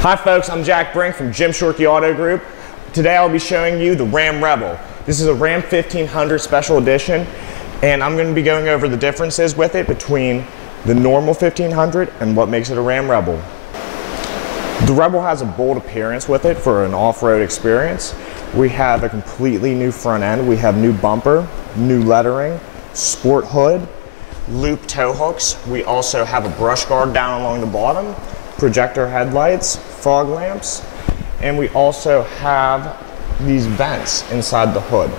Hi folks, I'm Jack Brink from Shorkey Auto Group. Today I'll be showing you the Ram Rebel. This is a Ram 1500 Special Edition, and I'm going to be going over the differences with it between the normal 1500 and what makes it a Ram Rebel. The Rebel has a bold appearance with it for an off-road experience. We have a completely new front end. We have new bumper, new lettering, sport hood, loop tow hooks. We also have a brush guard down along the bottom, projector headlights, fog lamps, and we also have these vents inside the hood.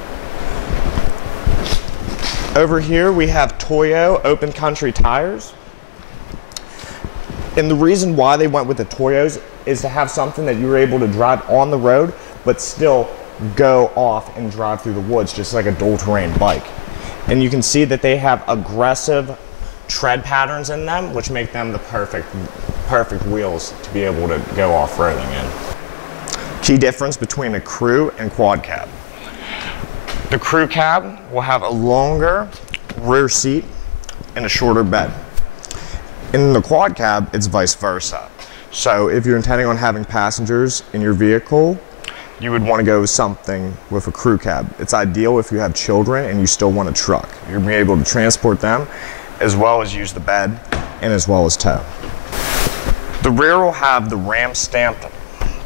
Over here we have Toyo open country tires. And the reason why they went with the Toyos is to have something that you were able to drive on the road but still go off and drive through the woods just like a dual terrain bike. And you can see that they have aggressive tread patterns in them, which make them the perfect wheels to be able to go off-roading in. Key difference between a crew and quad cab. The crew cab will have a longer rear seat and a shorter bed. In the quad cab, it's vice versa. So if you're intending on having passengers in your vehicle, you would want to go with something with a crew cab. It's ideal if you have children and you still want a truck. You'll be able to transport them as well as use the bed and as well as tow. The rear will have the Ram stamped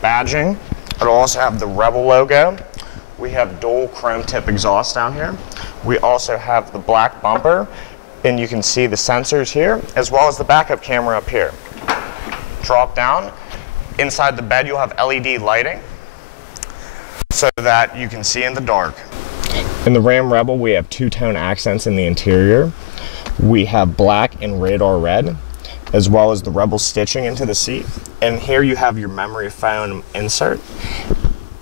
badging. It'll also have the Rebel logo. We have dual chrome tip exhaust down here. We also have the black bumper, and you can see the sensors here as well as the backup camera up here. Drop down. Inside the bed you'll have LED lighting so that you can see in the dark. In the Ram Rebel we have two-tone accents in the interior. We have black and radar red, as well as the Rebel stitching into the seat. And here you have your memory foam insert.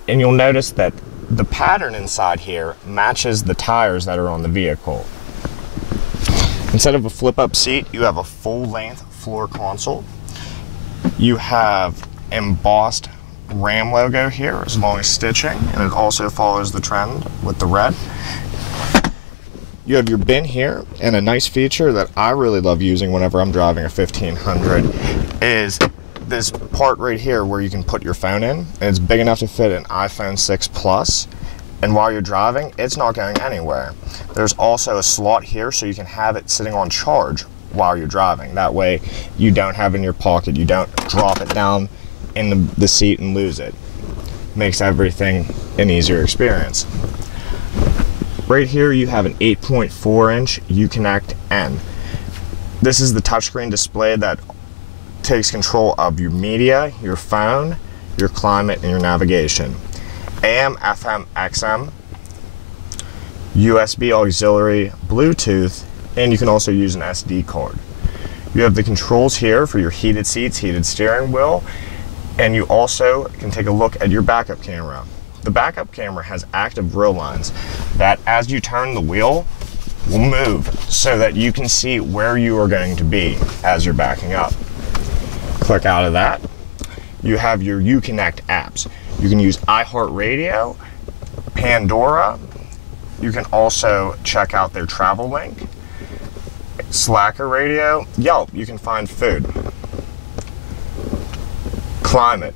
And you'll notice that the pattern inside here matches the tires that are on the vehicle. Instead of a flip-up seat, you have a full-length floor console. You have embossed Ram logo here, as long as stitching, and it also follows the trend with the red. You have your bin here, and a nice feature that I really love using whenever I'm driving a 1500 is this part right here where you can put your phone in, and it's big enough to fit an iPhone 6 Plus, and while you're driving, it's not going anywhere. There's also a slot here so you can have it sitting on charge while you're driving. That way you don't have it in your pocket, you don't drop it down in the seat and lose it. Makes everything an easier experience. Right here you have an 8.4-inch Uconnect N. This is the touchscreen display that takes control of your media, your phone, your climate, and your navigation. AM, FM, XM, USB auxiliary, Bluetooth, and you can also use an SD card. You have the controls here for your heated seats, heated steering wheel, and you also can take a look at your backup camera. The backup camera has active roll lines that as you turn the wheel will move so that you can see where you are going to be as you're backing up. Click out of that. You have your Uconnect apps. You can use iHeartRadio, Pandora. You can also check out their travel link, Slacker Radio, Yelp. You can find food. Climate.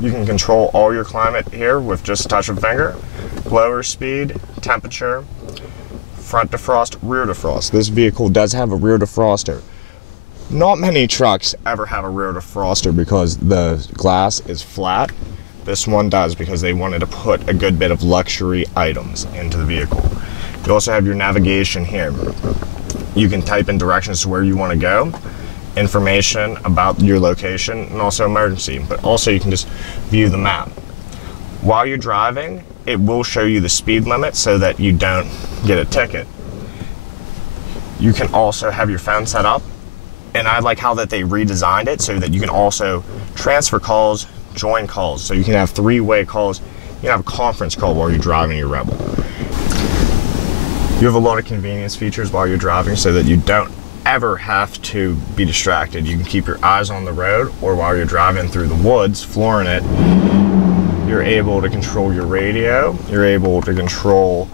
You can control all your climate here with just a touch of a finger. Blower speed, temperature, front defrost, rear defrost. This vehicle does have a rear defroster. Not many trucks ever have a rear defroster because the glass is flat. This one does because they wanted to put a good bit of luxury items into the vehicle. You also have your navigation here. You can type in directions to where you want to go, information about your location, and also emergency, but also you can just view the map. While you're driving, it will show you the speed limit so that you don't get a ticket. You can also have your phone set up, and I like how that they redesigned it so that you can also transfer calls, join calls, so you can have three-way calls. You can have a conference call while you're driving your Rebel. You have a lot of convenience features while you're driving so that you don't ever have to be distracted. You can keep your eyes on the road, or while you're driving through the woods, flooring it, you're able to control your radio, you're able to control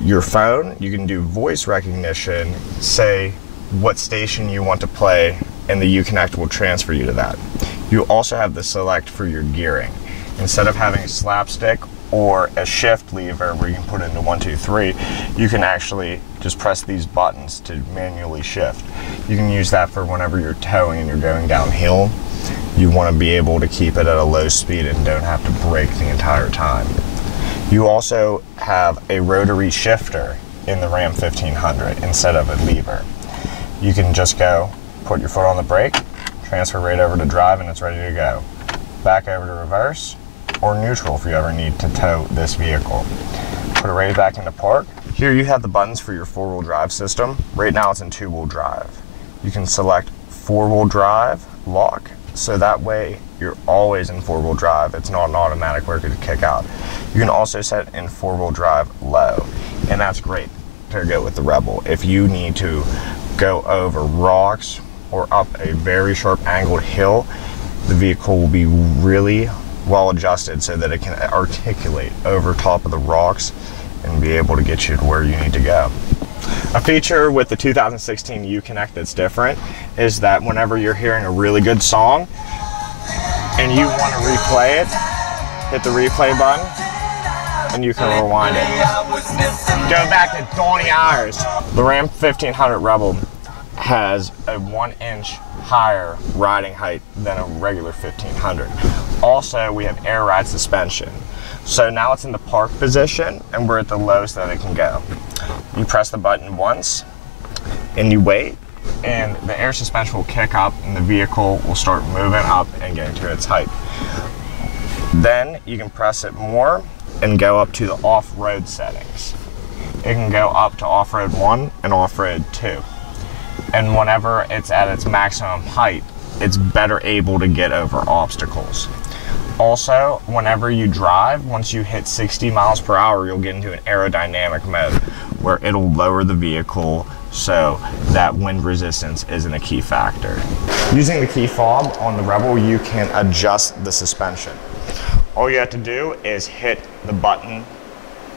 your phone, you can do voice recognition, say what station you want to play, and the Uconnect will transfer you to that. You also have the select for your gearing. Instead of having a slapstick or a shift lever where you can put it into 1, 2, 3, you can actually just press these buttons to manually shift. You can use that for whenever you're towing and you're going downhill. You want to be able to keep it at a low speed and don't have to brake the entire time. You also have a rotary shifter in the Ram 1500 instead of a lever. You can just go, put your foot on the brake, transfer right over to drive, and it's ready to go. Back over to reverse or neutral if you ever need to tow this vehicle. Put it right back into park. Here you have the buttons for your 4-wheel drive system. Right now it's in 2-wheel drive. You can select 4-wheel drive lock, so that way you're always in 4-wheel drive. It's not an automatic where it could kick out. You can also set in 4-wheel drive low, and that's great to go with the Rebel. If you need to go over rocks or up a very sharp angled hill, the vehicle will be really well adjusted so that it can articulate over top of the rocks and be able to get you to where you need to go. A feature with the 2016 U-Connect that's different is that whenever you're hearing a really good song and you want to replay it, hit the replay button and you can rewind it. Go back to Donny Ayers. The Ram 1500 Rebel has a 1-inch higher riding height than a regular 1500. Also, we have air ride suspension. So now it's in the park position and we're at the lowest that it can go. You press the button once and you wait, and the air suspension will kick up and the vehicle will start moving up and getting to its height. Then you can press it more and go up to the off-road settings. It can go up to off-road 1 and off-road 2. And whenever it's at its maximum height, it's better able to get over obstacles. Also, whenever you drive, once you hit 60 miles per hour, you'll get into an aerodynamic mode where it'll lower the vehicle so that wind resistance isn't a key factor. Using the key fob on the Rebel, you can adjust the suspension. All you have to do is hit the button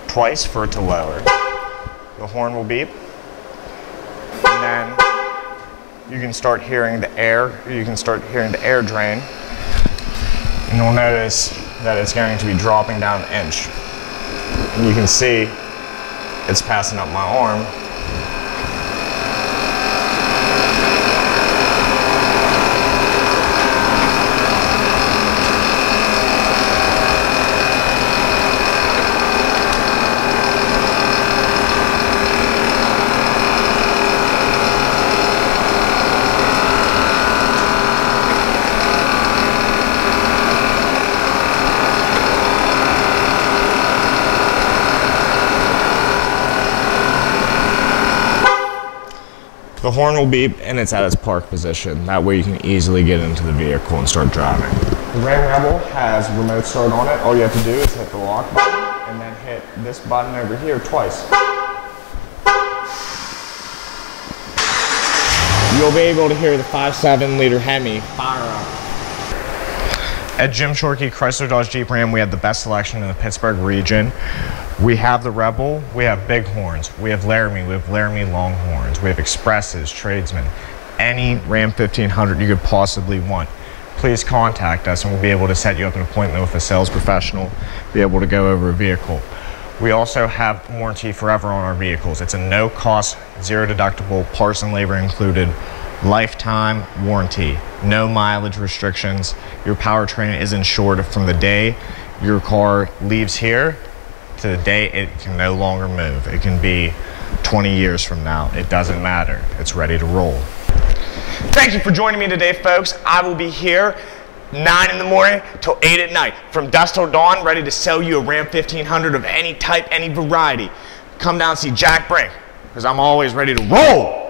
twice for it to lower. The horn will beep, and then you can start hearing the air, drain, and you'll notice that it's going to be dropping down an inch. And you can see it's passing up my arm. The horn will beep and it's at its park position. That way you can easily get into the vehicle and start driving. The Ram Rebel has remote start on it. All you have to do is hit the lock button and then hit this button over here twice. You'll be able to hear the 5.7 liter Hemi fire up. At Jim Shorkey Chrysler Dodge Jeep Ram, we have the best selection in the Pittsburgh region. We have the Rebel, we have Bighorns, we have Laramie Longhorns, we have Expresses, Tradesmen, any Ram 1500 you could possibly want. Please contact us and we'll be able to set you up an appointment with a sales professional, be able to go over a vehicle. We also have warranty forever on our vehicles. It's a no-cost, zero-deductible, parts and labor included, lifetime warranty, no mileage restrictions. Your powertrain is insured from the day your car leaves here to the day it can no longer move. It can be 20 years from now. It doesn't matter. It's ready to roll. Thank you for joining me today, folks. I will be here 9 in the morning till 8 at night, from dusk till dawn, ready to sell you a Ram 1500 of any type, any variety. Come down and see Jack Brink, because I'm always ready to roll.